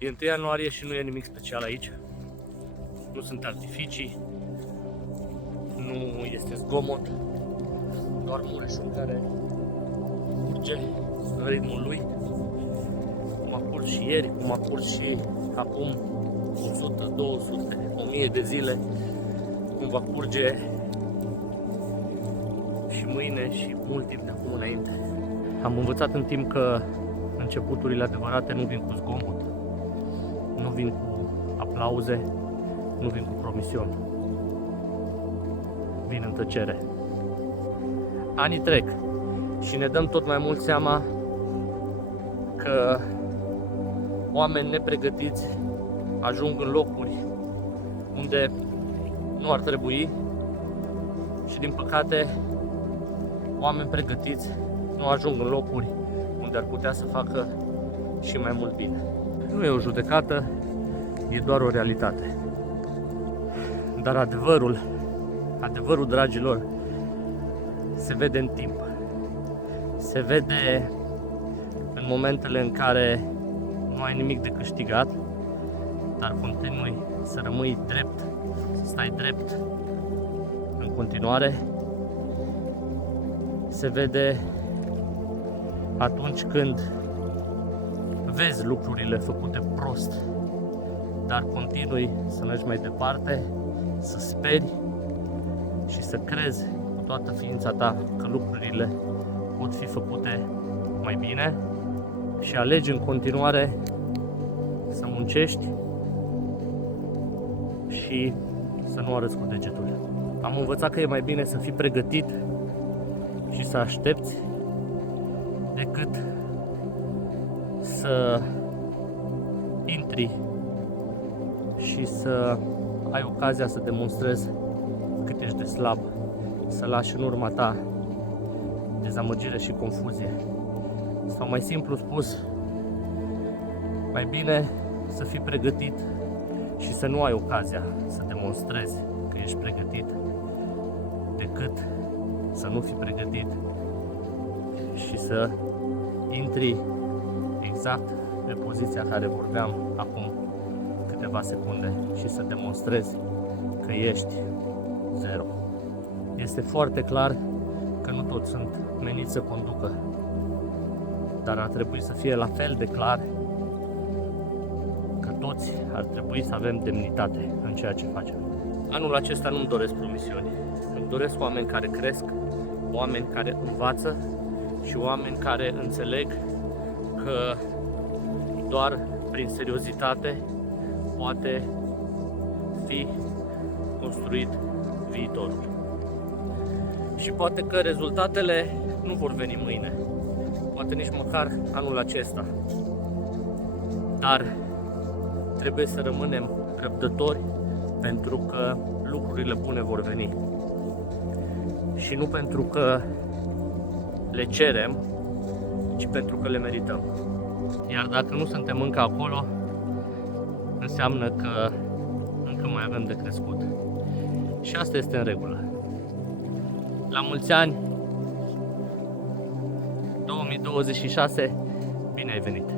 E 1 ianuarie și nu e nimic special aici. Nu sunt artificii, nu este zgomot, doar Mureșul care curge în ritmul lui, cum a curs și ieri, cum a curs și acum 100, 200, 1000 de zile, cum va curge și mâine și mult timp de acum înainte. Am învățat în timp că începuturile adevărate nu vin cu zgomot, nu vin cu aplauze, nu vin cu promisiuni, vin în tăcere. Anii trec și ne dăm tot mai mult seama că oameni nepregătiți ajung în locuri unde nu ar trebui și, din păcate, oameni pregătiți nu ajung în locuri unde ar putea să facă și mai mult bine. Nu e o judecată, e doar o realitate. Dar adevărul, dragilor, se vede în timp. Se vede în momentele în care nu ai nimic de câștigat, dar continui să rămâi drept, să stai drept în continuare. Se vede atunci când vezi lucrurile făcute prost, dar continui să mergi mai departe, să speri și să crezi cu toată ființa ta că lucrurile pot fi făcute mai bine și alegi în continuare să muncești și să nu arăți cu degetul. Am învățat că e mai bine să fii pregătit și să aștepți decât să intri și să ai ocazia să demonstrezi cât ești de slab, să lași în urma ta dezamăgire și confuzie. Sau mai simplu spus, mai bine să fii pregătit și să nu ai ocazia să demonstrezi că ești pregătit decât să nu fii pregătit și să intri exact pe poziția care vorbeam acum câteva secunde și să demonstrezi că ești zero. Este foarte clar că nu toți sunt meniți să conducă, dar ar trebui să fie la fel de clar că toți ar trebui să avem demnitate în ceea ce facem. Anul acesta nu-mi doresc promisiuni, îmi doresc oameni care cresc, oameni care învață și oameni care înțeleg că doar prin seriozitate poate fi construit viitorul. Și poate că rezultatele nu vor veni mâine, poate nici măcar anul acesta, dar trebuie să rămânem răbdători pentru că lucrurile bune vor veni și nu pentru că le cerem, ci pentru că le merităm. Iar dacă nu suntem încă acolo, înseamnă că încă mai avem de crescut. Și asta este în regulă. La mulți ani, 2026, bine ai venit!